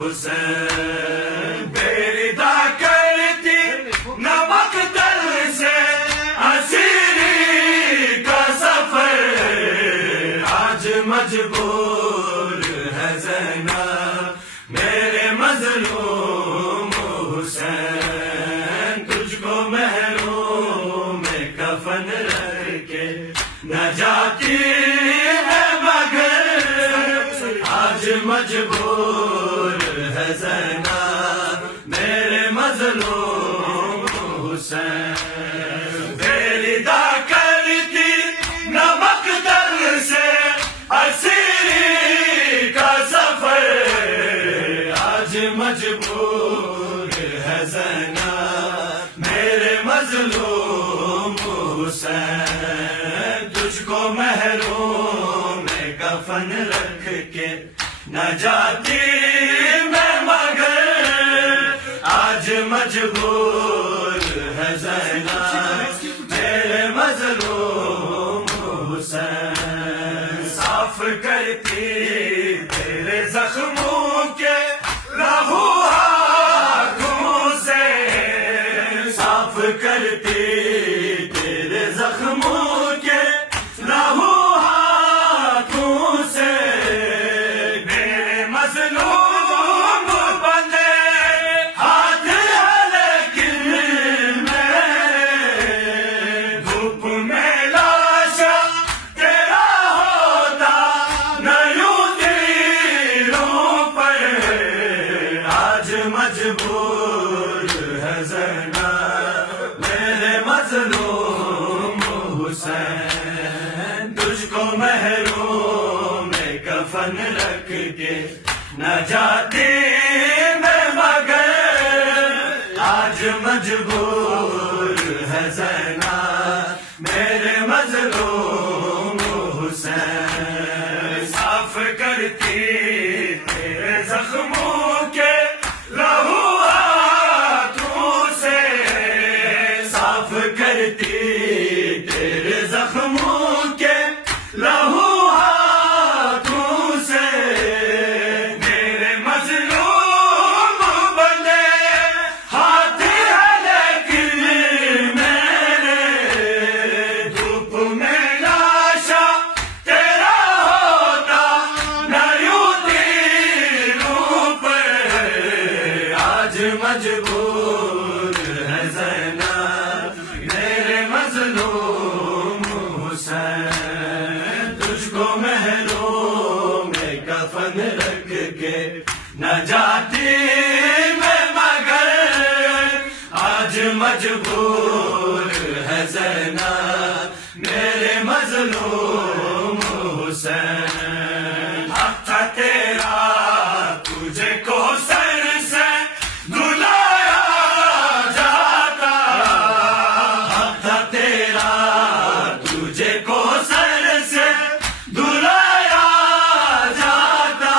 حسین بیدا کرتی نمک تل سے اسیری کا سفر آج مجبور ہے زینب میرے مظلوم حسین تجھ کو محروم کفن رکھ کے نہ جاتی ہے مگر آج مجبور ہے زینب میرے مظلوم حسین بیدا کرتی نمک تل سے اسیری کا سفر آج مجبور ہے زینب میرے مظلوم حسین تجھ کو محروم کفن رکھ کے نہ جاتی میں مگر آج مجبور ہے زینب میرے مظلوم حسین صاف کرتی تیرے زخموں کے لہو ہاتھوں سے صاف کرتی تیرے زخموں کے لہو ہاتھوں سے میرے مظلوم بندے ہاتھ ہے لیکن میرے دھوپ میں لاشا تیرا ہوتا نہ یوں تیروں پر آج مجبور ہے زینب میرے مظلوم حسین تجھ کو محروم کفن رکھ کے نہ جاتی میں مگر آج مجبور ہے زینب میرے مظلوم حسین صاف کرتی تیرے زخموں کے لہو ہاتھوں سے صاف کرتی تیرے زخموں کے لہو ہاتھوں سے میرے مظلوم بندے ہاتھ ہے لیکن میرے دھوپ میں لاشا تیرا ہوتا نہ یوں تیروں پر آج مجبور ہے زینب میرے مظلوم حسین تجھ کو محروم کفن رکھ کے نہ جاتی میں مگر آج مجبور ہے زینب میرے مظلوم حسین حق تھا تیرا تجھے کو سر سے دھلایا جاتا حق تھا تیرا تجھے کو سر سے دھلایا جاتا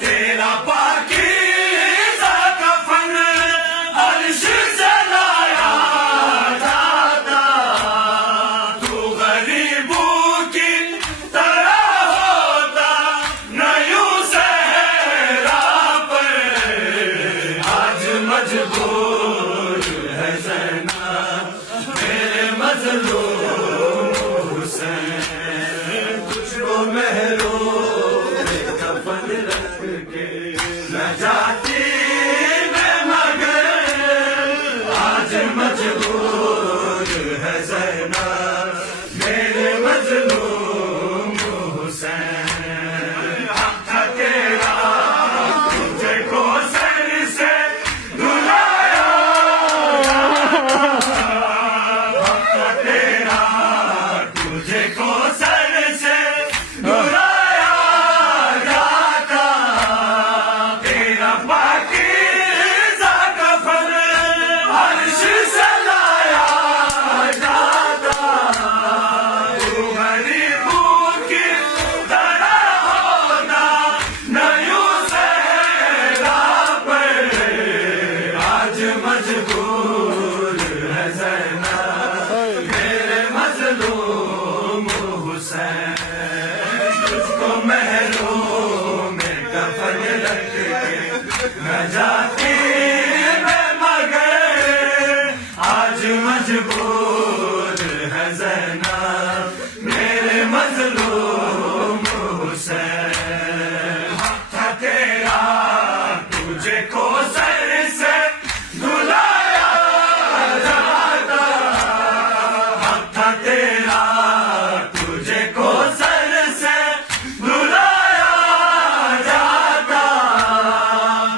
تیرا پاکیزہ کفن عرش سے لایا جاتا تو غریبوں کی طرح ہوتا نہ یوں صحرا پر آج مجبور ہے زینب میرے مظلوم حسین تجھ کو محروم کفن رکھ کے نہ جاتی میں مگر آج مجبور ہے زینب میرے مظلوم حسین حق تھا تیرا تجھے کو سر سے دھلایا حق تھا تیرا تجھے کو سر سے دھلایا جاتا تیرا پاکیزہ کفن عرش سے لایا نہ جاتی میں مگر آج مجبور ہے زینب میرے مظلوم حسین تھا تیرا تجھے کو سر سے دھلایا جاتا تھا تیرا تجھے کو سر سے دھلایا جاتا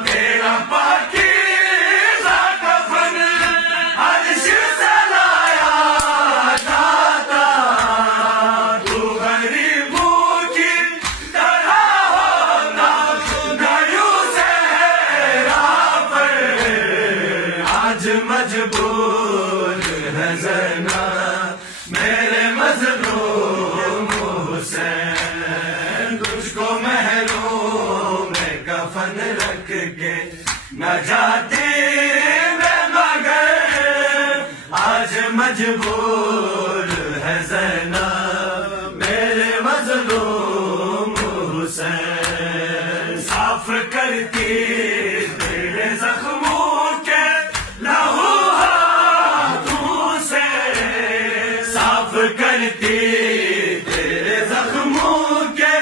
تیرا پاکیزہ کفن عرش سے لایا جاتا تو غریبوں کی طرح ہوتا گھروں سے راہ پر آج مجبور ہے زینب میرے مظلوم حسین تجھ کو محروم میں کفن رکھ کے نہ جاتی میں مگر آج مجبور ہے زینب میرے مظلوم حسین صاف کرتی تیرے زخموں کے لہو ہاتھوں سے صاف کرتی تیرے زخموں کے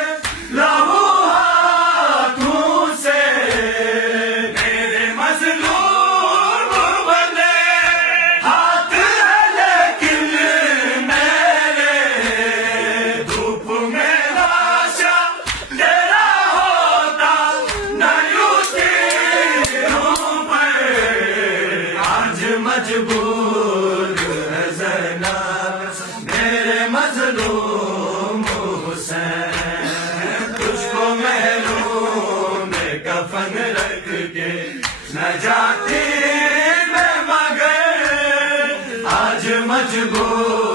لہو ہاتھوں سے میرے مظلوم بنے ہاتھ ہے لیکن میرے دھوپ میں لاشا تیرا ہوتا نہ یوں تیروں پر آج مجبور ہے زینب میرے مظلوم حسین تجھ کو محروم میں کفن رکھ کے نہ جاتی میں مگر آج مجبور